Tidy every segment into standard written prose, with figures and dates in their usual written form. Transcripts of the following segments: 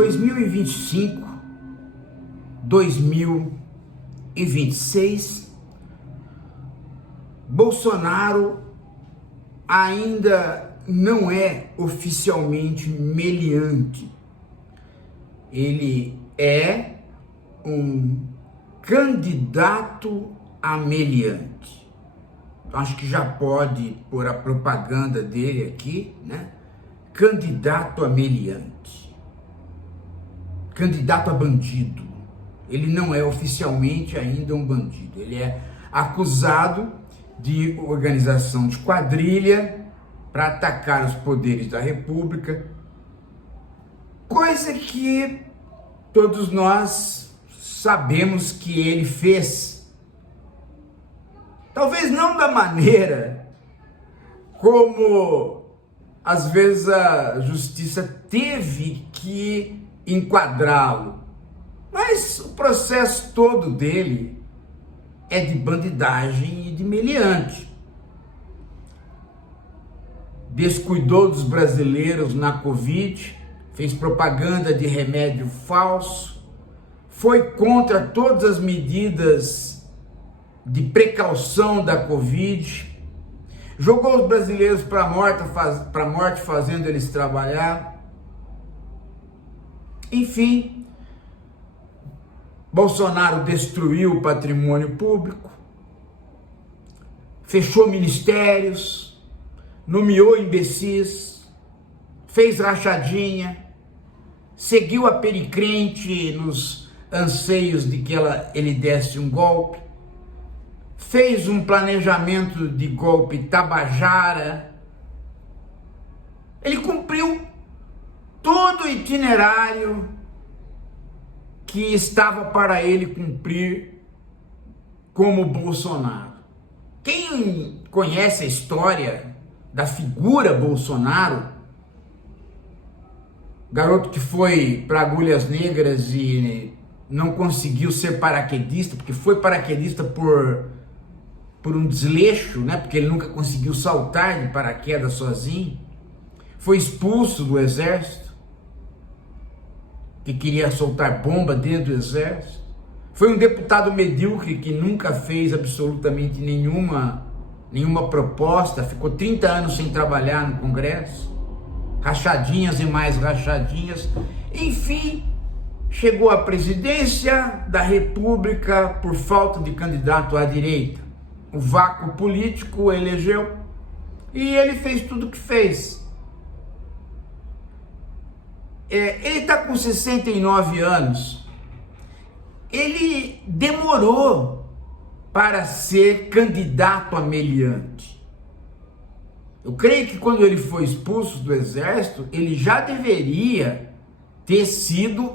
2025, 2026, Bolsonaro ainda não é oficialmente meliante. Ele é um candidato a meliante. Acho que já pode pôr a propaganda dele aqui, né? Candidato a meliante. Candidato a bandido. Ele não é oficialmente ainda um bandido. Ele é acusado de organização de quadrilha para atacar os poderes da República, coisa que todos nós sabemos que ele fez. Talvez não da maneira como às vezes a justiça teve que enquadrá-lo, mas o processo todo dele é de bandidagem e de meliante. Descuidou dos brasileiros na Covid, fez propaganda de remédio falso, foi contra todas as medidas de precaução da Covid, jogou os brasileiros para a morte, fazendo eles trabalhar. Enfim, Bolsonaro destruiu o patrimônio público, fechou ministérios, nomeou imbecis, fez rachadinha, seguiu a pericrente nos anseios de que ele desse um golpe, fez um planejamento de golpe tabajara. Ele cumpriu todo o itinerário que estava para ele cumprir como Bolsonaro. Quem conhece a história da figura Bolsonaro, garoto que foi para Agulhas Negras e não conseguiu ser paraquedista, porque foi paraquedista por um desleixo, né? Porque ele nunca conseguiu saltar de paraquedas sozinho, foi expulso do exército, que queria soltar bomba dentro do exército, foi um deputado medíocre que nunca fez absolutamente nenhuma proposta, ficou 30 anos sem trabalhar no Congresso, rachadinhas e mais rachadinhas, enfim, chegou à presidência da República por falta de candidato à direita. O vácuo político elegeu e ele fez tudo o que fez. Ele está com 69 anos, ele demorou para ser candidato a meliante. Eu creio que quando ele foi expulso do exército, ele já deveria ter sido,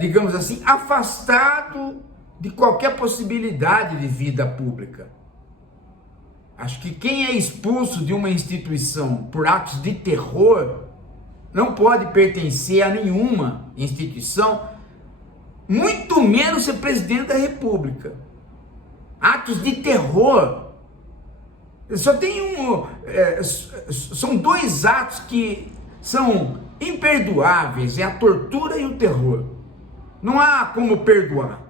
digamos assim, afastado de qualquer possibilidade de vida pública. Acho que quem é expulso de uma instituição por atos de terror não pode pertencer a nenhuma instituição, muito menos ser presidente da República. Atos de terror. Só tem são dois atos que são imperdoáveis, é a tortura e o terror. Não há como perdoar.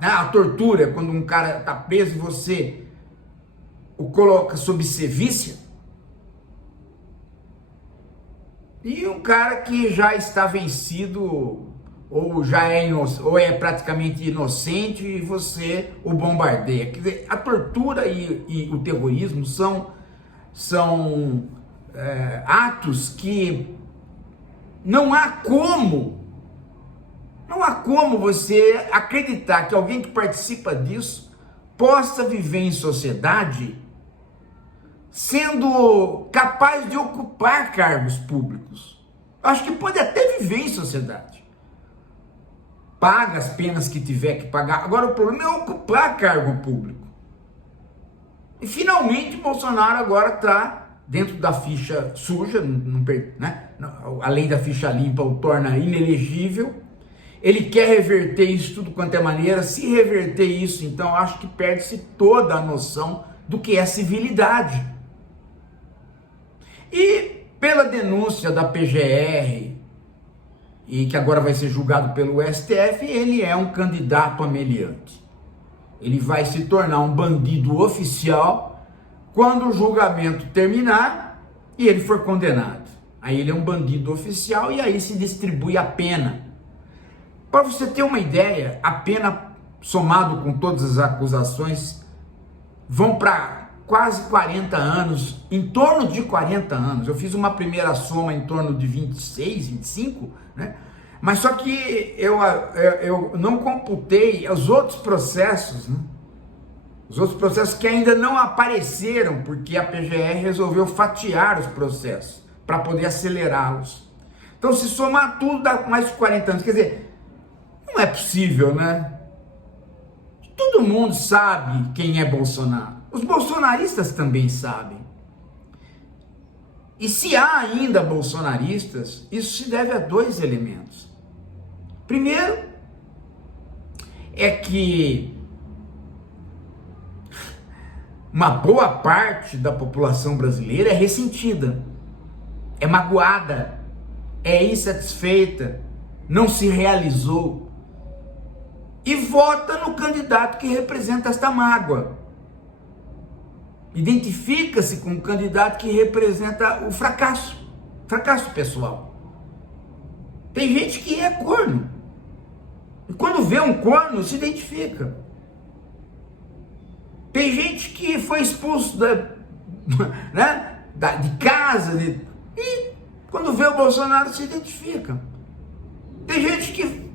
A tortura é quando um cara está preso e você o coloca sob servícia. E um cara que já está vencido, ou é praticamente inocente, e você o bombardeia. Quer dizer, a tortura e o terrorismo são atos que não há como você acreditar que alguém que participa disso possa viver em sociedade sendo capaz de ocupar cargos públicos. Acho que pode até viver em sociedade, paga as penas que tiver que pagar. Agora o problema é ocupar cargo público. E finalmente Bolsonaro agora está dentro da ficha suja, né? A lei da ficha limpa o torna inelegível. Ele quer reverter isso tudo quanto é maneira. Se reverter isso, então acho que perde-se toda a noção do que é civilidade. E pela denúncia da PGR, e que agora vai ser julgado pelo STF, ele é um candidato a meliante. Ele vai se tornar um bandido oficial quando o julgamento terminar e ele for condenado. Aí ele é um bandido oficial e aí se distribui a pena. Para você ter uma ideia, a pena, somado com todas as acusações, vão para quase 40 anos, em torno de 40 anos. Eu fiz uma primeira soma em torno de 26, 25, né? Mas só que eu não computei os outros processos, né? Os outros processos que ainda não apareceram, porque a PGR resolveu fatiar os processos para poder acelerá-los. Então, se somar tudo, dá mais de 40 anos. Quer dizer, não é possível, né? Todo mundo sabe quem é Bolsonaro. Os bolsonaristas também sabem. E se há ainda bolsonaristas, isso se deve a dois elementos. Primeiro, é que uma boa parte da população brasileira é ressentida, é magoada, é insatisfeita, não se realizou e vota no candidato que representa esta mágoa. Identifica-se com um candidato que representa o fracasso pessoal. Tem gente que é corno, e quando vê um corno se identifica. Tem gente que foi expulso de casa, e quando vê o Bolsonaro se identifica. Tem gente que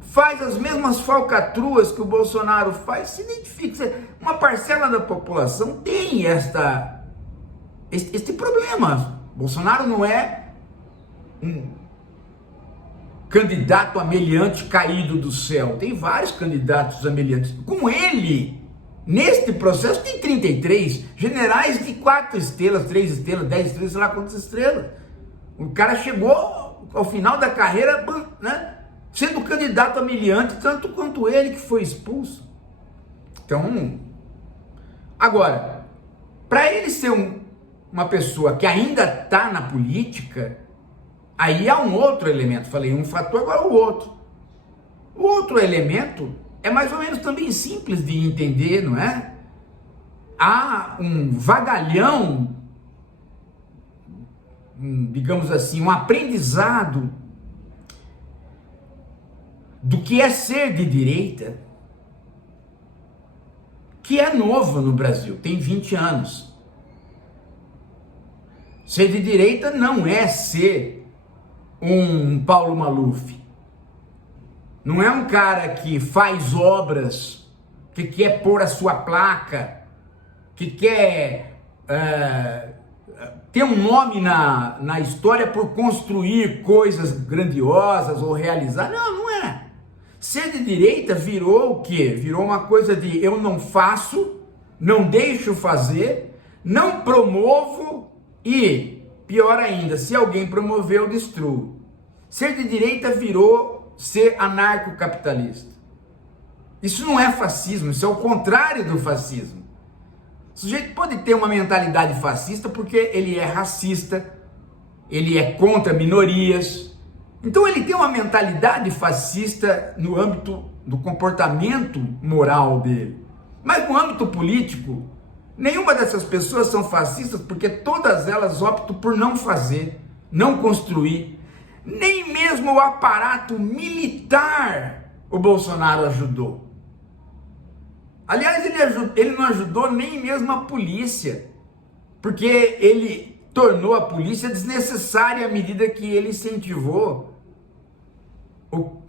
faz as mesmas falcatruas que o Bolsonaro faz, se identifica. Uma parcela da população tem este problema. Bolsonaro não é um candidato ameliante caído do céu. Tem vários candidatos ameliantes. Com ele, neste processo, tem 33 generais de 4 estrelas, 3 estrelas, 10 estrelas, sei lá quantas estrelas. O cara chegou ao final da carreira, né, sendo candidato ameliante, tanto quanto ele que foi expulso. Então, agora, para ele ser uma pessoa que ainda está na política, aí há um outro elemento. Falei um fator, agora o outro. O outro elemento é mais ou menos também simples de entender, não é? Há um vagalhão, digamos assim, um aprendizado do que é ser de direita, que é novo no Brasil, tem 20 anos. Ser de direita não é ser um Paulo Maluf. Não é um cara que faz obras, que quer pôr a sua placa, que quer ter um nome na história por construir coisas grandiosas ou realizar. Não, não é. Ser de direita virou o quê? Virou uma coisa de eu não faço, não deixo fazer, não promovo e, pior ainda, se alguém promover, eu destruo. Ser de direita virou ser anarcocapitalista. Isso não é fascismo, isso é o contrário do fascismo. O sujeito pode ter uma mentalidade fascista porque ele é racista, ele é contra minorias. Então ele tem uma mentalidade fascista no âmbito do comportamento moral dele. Mas no âmbito político, nenhuma dessas pessoas são fascistas porque todas elas optam por não fazer, não construir. Nem mesmo o aparato militar o Bolsonaro ajudou. Aliás, ele não ajudou nem mesmo a polícia, porque ele tornou a polícia desnecessária à medida que ele incentivou o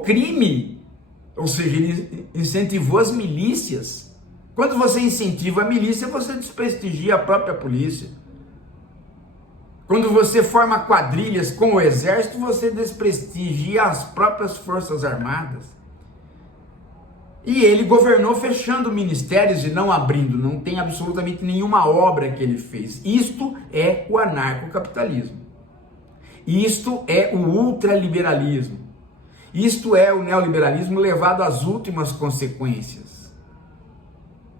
crime, ou seja, ele incentivou as milícias. Quando você incentiva a milícia, você desprestigia a própria polícia. Quando você forma quadrilhas com o exército, você desprestigia as próprias forças armadas. E ele governou fechando ministérios e não abrindo, não tem absolutamente nenhuma obra que ele fez. Isto é o anarcocapitalismo. Isto é o ultraliberalismo. Isto é o neoliberalismo levado às últimas consequências.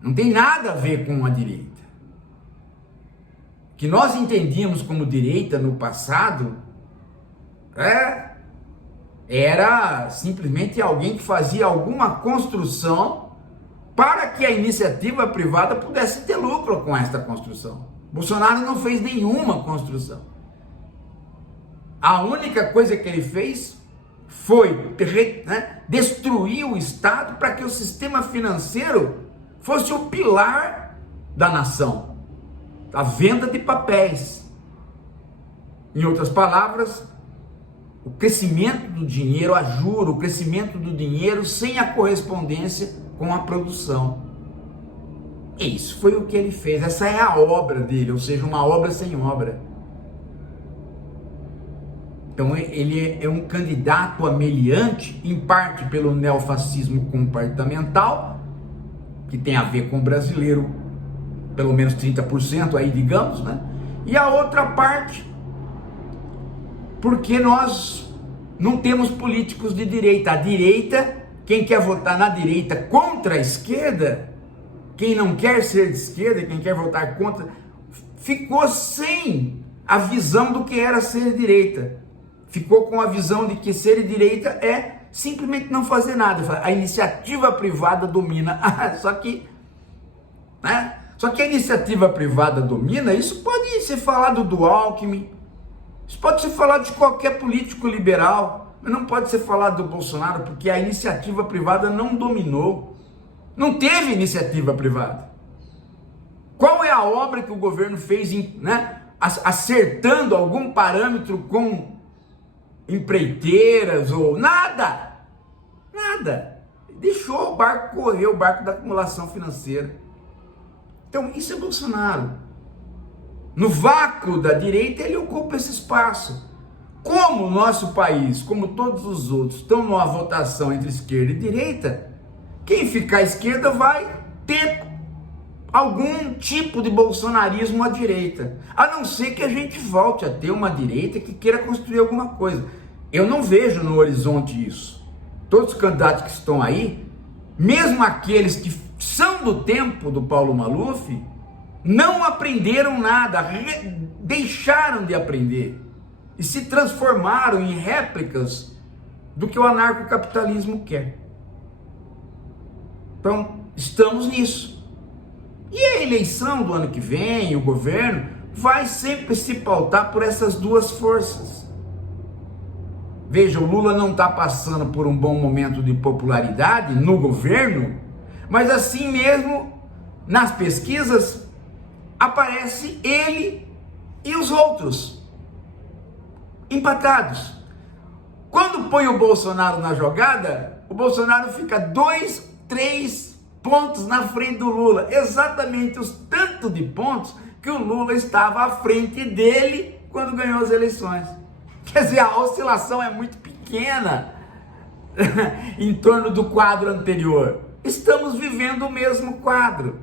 Não tem nada a ver com a direita. que nós entendíamos como direita no passado, era simplesmente alguém que fazia alguma construção para que a iniciativa privada pudesse ter lucro com esta construção. Bolsonaro não fez nenhuma construção. A única coisa que ele fez foi destruir o Estado para que o sistema financeiro fosse o pilar da nação. A venda de papéis. Em outras palavras, o crescimento do dinheiro a juro, o crescimento do dinheiro sem a correspondência com a produção. Isso foi o que ele fez, essa é a obra dele, ou seja, uma obra sem obra. Então ele é um candidato ameliante, em parte pelo neofascismo comportamental, que tem a ver com o brasileiro, pelo menos 30% aí, digamos, né? E a outra parte, porque nós não temos políticos de direita. A direita, quem quer votar na direita contra a esquerda, quem não quer ser de esquerda, quem quer votar contra, ficou sem a visão do que era ser direita. Ficou com a visão de que ser direita é simplesmente não fazer nada. A iniciativa privada domina. Só que a iniciativa privada domina, isso pode ser falado do Alckmin, isso pode ser falado de qualquer político liberal, mas não pode ser falado do Bolsonaro, porque a iniciativa privada não dominou. Não teve iniciativa privada. Qual é a obra que o governo fez, acertando algum parâmetro com empreiteiras ou nada? Nada. Deixou o barco correr, o barco da acumulação financeira. Então isso é Bolsonaro. No vácuo da direita ele ocupa esse espaço. Como o nosso país, como todos os outros, estão numa votação entre esquerda e direita, quem ficar à esquerda vai ter algum tipo de bolsonarismo à direita, a não ser que a gente volte a ter uma direita que queira construir alguma coisa. Eu não vejo no horizonte isso. Todos os candidatos que estão aí, mesmo aqueles que são do tempo do Paulo Maluf, não aprenderam nada, deixaram de aprender e se transformaram em réplicas do que o anarcocapitalismo quer. Então, estamos nisso. E a eleição do ano que vem, o governo, vai sempre se pautar por essas duas forças. Veja, o Lula não está passando por um bom momento de popularidade no governo, mas assim mesmo, nas pesquisas, aparece ele e os outros, empatados. Quando põe o Bolsonaro na jogada, o Bolsonaro fica 2, 3 pontos na frente do Lula, exatamente os tanto de pontos que o Lula estava à frente dele quando ganhou as eleições. Quer dizer, a oscilação é muito pequena em torno do quadro anterior. Estamos vivendo o mesmo quadro.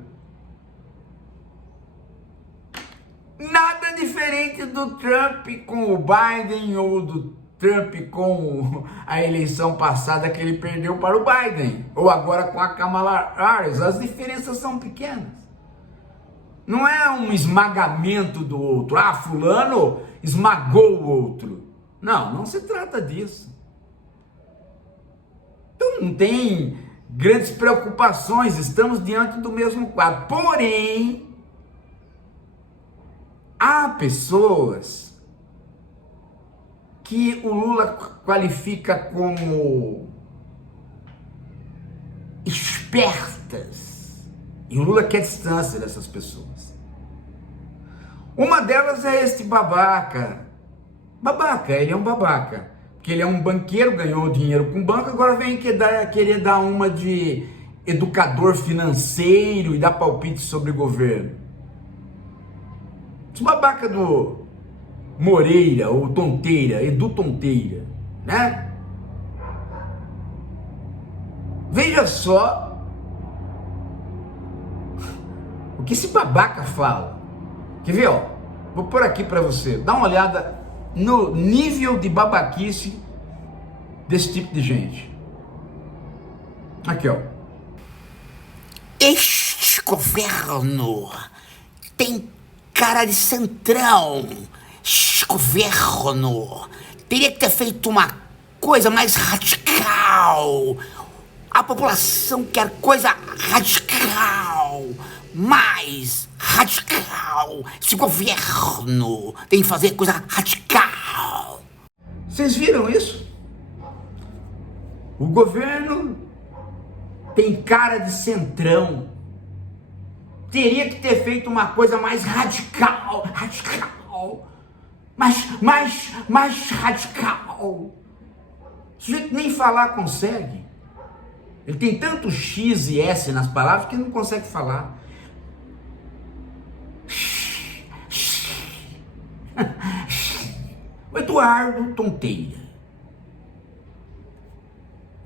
Nada diferente do Trump com o Biden ou do Trump com a eleição passada que ele perdeu para o Biden, ou agora com a Kamala Harris. As diferenças são pequenas. Não é um esmagamento do outro. Fulano esmagou o outro. Não se trata disso. Então não tem grandes preocupações, estamos diante do mesmo quadro. Porém, há pessoas que o Lula qualifica como espertas, e o Lula quer distância dessas pessoas. Uma delas é este babaca. Ele é um babaca, porque ele é um banqueiro, ganhou dinheiro com banco, agora vem querer dar uma de educador financeiro e dar palpite sobre o governo. Esse babaca do Moreira, ou Tonteira, Edu Tonteira, né? Veja só o que esse babaca fala. Quer ver, ó? Vou pôr aqui para você, dá uma olhada no nível de babaquice desse tipo de gente. Aqui, ó. Este governo tem cara de centrão. Governo teria que ter feito uma coisa mais radical. A população quer coisa radical, mais radical. Esse governo tem que fazer coisa radical. Vocês viram isso? O governo tem cara de centrão. Teria que ter feito uma coisa mais radical, mais radical. O sujeito nem falar consegue. Ele tem tanto X e S nas palavras que ele não consegue falar. O Eduardo Tonteira.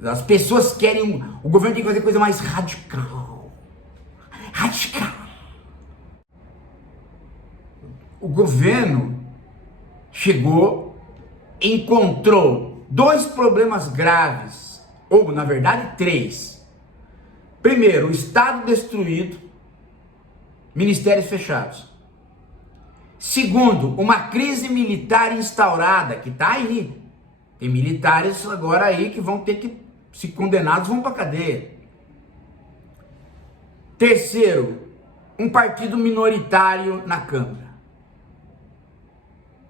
As pessoas querem, o governo tem que fazer coisa mais radical. Radical. O governo chegou, encontrou dois problemas graves, ou na verdade 3. Primeiro, o Estado destruído, ministérios fechados. Segundo, uma crise militar instaurada, que está aí. Tem militares agora aí que vão ter que, se condenados, vão para cadeia. Terceiro, um partido minoritário na Câmara.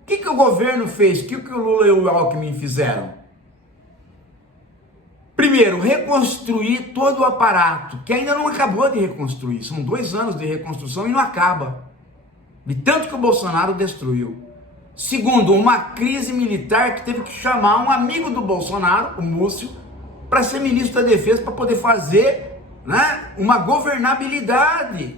O que o governo fez? O que o Lula e o Alckmin fizeram? Primeiro, reconstruir todo o aparato, que ainda não acabou de reconstruir. São 2 anos de reconstrução e não acaba. De tanto que o Bolsonaro destruiu. Segundo, uma crise militar que teve que chamar um amigo do Bolsonaro, o Múcio, para ser ministro da Defesa, para poder fazer, né, uma governabilidade.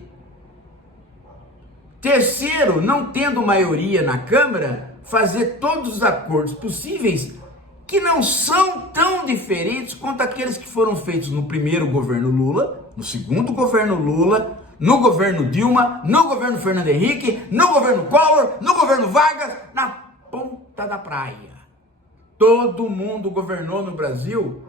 Terceiro, não tendo maioria na Câmara, fazer todos os acordos possíveis que não são tão diferentes quanto aqueles que foram feitos no primeiro governo Lula, no segundo governo Lula, no governo Dilma, no governo Fernando Henrique, no governo Collor, no governo Vargas, na ponta da praia. Todo mundo governou no Brasil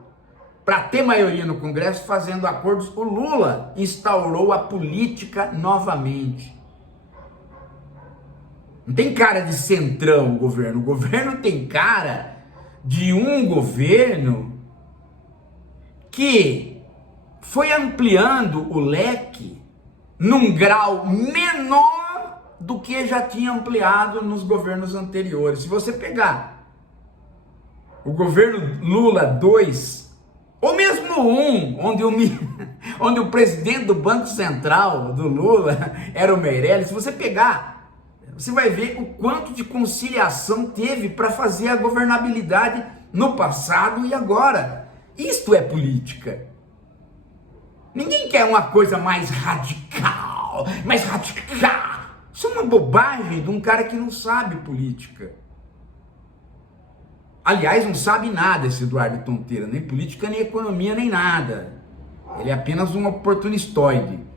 para ter maioria no Congresso fazendo acordos. O Lula instaurou a política novamente. Não tem cara de centrão o governo tem cara de um governo que foi ampliando o leque num grau menor do que já tinha ampliado nos governos anteriores. Se você pegar o governo Lula 2, ou mesmo 1, onde o presidente do Banco Central do Lula era o Meirelles, se você pegar, você vai ver o quanto de conciliação teve para fazer a governabilidade no passado e agora. Isto é política. Ninguém quer uma coisa mais radical, mais radical. Isso é uma bobagem de um cara que não sabe política. Aliás, não sabe nada esse Eduardo Tonteira, nem política, nem economia, nem nada. Ele é apenas um oportunistoide.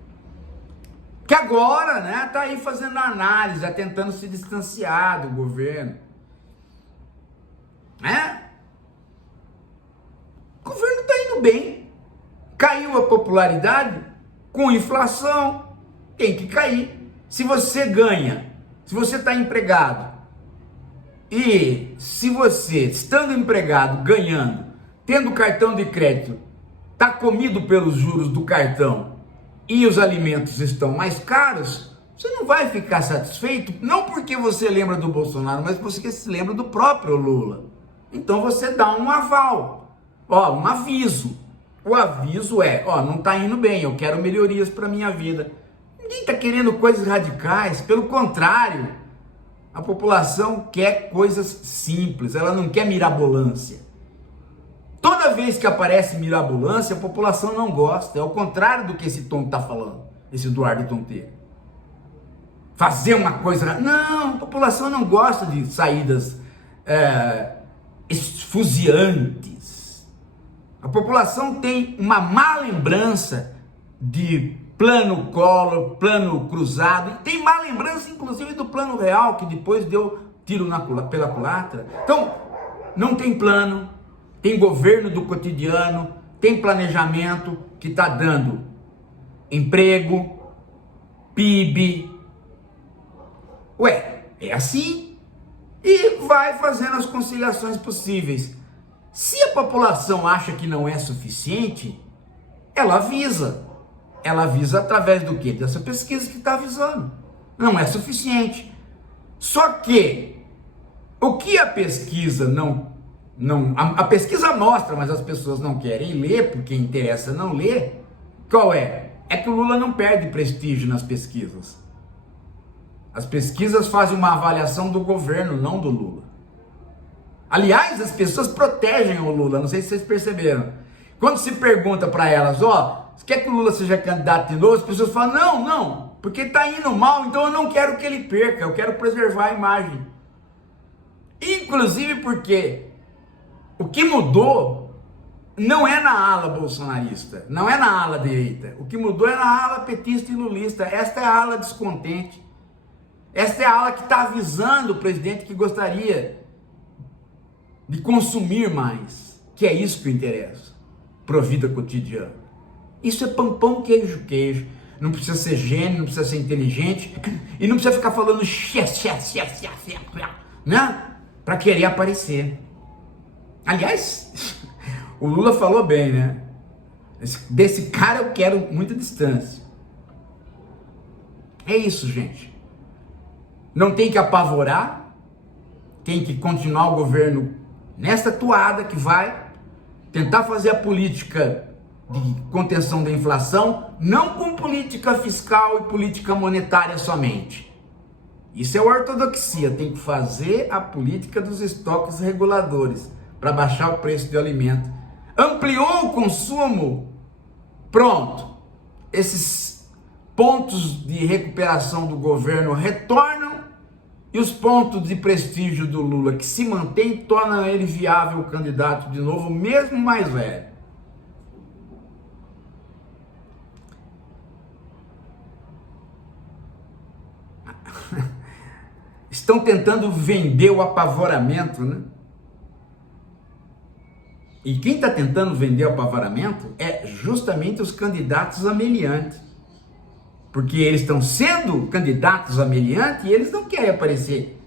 Que agora, né, tá aí fazendo análise, tá tentando se distanciar do governo. Né? O governo tá indo bem. Caiu a popularidade, com inflação, tem que cair. Se você ganha, se você está empregado, e se você, estando empregado, ganhando, tendo cartão de crédito, está comido pelos juros do cartão e os alimentos estão mais caros, você não vai ficar satisfeito, não porque você lembra do Bolsonaro, mas porque você se lembra do próprio Lula. Então você dá um aval, um aviso. O aviso é, não está indo bem, eu quero melhorias para minha vida. Ninguém está querendo coisas radicais, pelo contrário, a população quer coisas simples, ela não quer mirabolância. Toda vez que aparece mirabolância, a população não gosta, é o contrário do que esse Tom está falando, esse Eduardo Tonteira. Fazer uma coisa... Não, a população não gosta de saídas esfuziantes. A população tem uma má lembrança de plano Collor, plano cruzado, e tem má lembrança inclusive do plano real, que depois deu tiro pela culatra. Então, não tem plano, tem governo do cotidiano, tem planejamento que está dando emprego, PIB, Ué, é assim. E vai fazendo as conciliações possíveis. Se a população acha que não é suficiente, ela avisa. Ela avisa através do quê? Dessa pesquisa que está avisando. Não é suficiente. Só que o que a pesquisa a pesquisa mostra, mas as pessoas não querem ler, porque interessa não ler. Qual é? É que o Lula não perde prestígio nas pesquisas. As pesquisas fazem uma avaliação do governo, não do Lula. Aliás, as pessoas protegem o Lula, não sei se vocês perceberam. Quando se pergunta para elas, ó, você quer que o Lula seja candidato de novo? As pessoas falam, não, porque tá indo mal, então eu não quero que ele perca, eu quero preservar a imagem. Inclusive porque o que mudou não é na ala bolsonarista, não é na ala direita. O que mudou é na ala petista e lulista. Esta é a ala descontente. Esta é a ala que está avisando o presidente que gostaria de consumir mais, que é isso que interessa, pro vida cotidiana. Isso é pão, queijo, queijo. Não precisa ser gênio, não precisa ser inteligente, e não precisa ficar falando né? Para querer aparecer. Aliás, o Lula falou bem, né? Desse cara eu quero muita distância. É isso, gente. Não tem que apavorar, tem que continuar o governo nessa toada que vai tentar fazer a política de contenção da inflação, não com política fiscal e política monetária somente. Isso é ortodoxia, tem que fazer a política dos estoques reguladores para baixar o preço do alimento. Ampliou o consumo, pronto. Esses pontos de recuperação do governo retornam e os pontos de prestígio do Lula que se mantém tornam ele viável candidato de novo, mesmo mais velho. Estão tentando vender o apavoramento, né? E quem está tentando vender o apavoramento é justamente os candidatos ameliantes. Porque eles estão sendo candidatos ameliantes e eles não querem aparecer.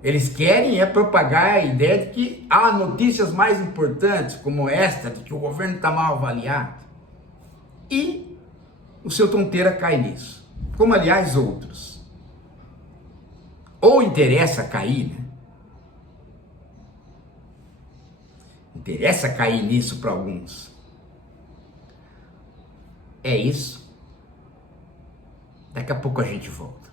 Eles querem propagar a ideia de que há notícias mais importantes, como esta, de que o governo está mal avaliado. E o seu tonteira cai nisso. Como, aliás, outros. Ou interessa cair, né? Interessa cair nisso para alguns. É isso. Daqui a pouco a gente volta.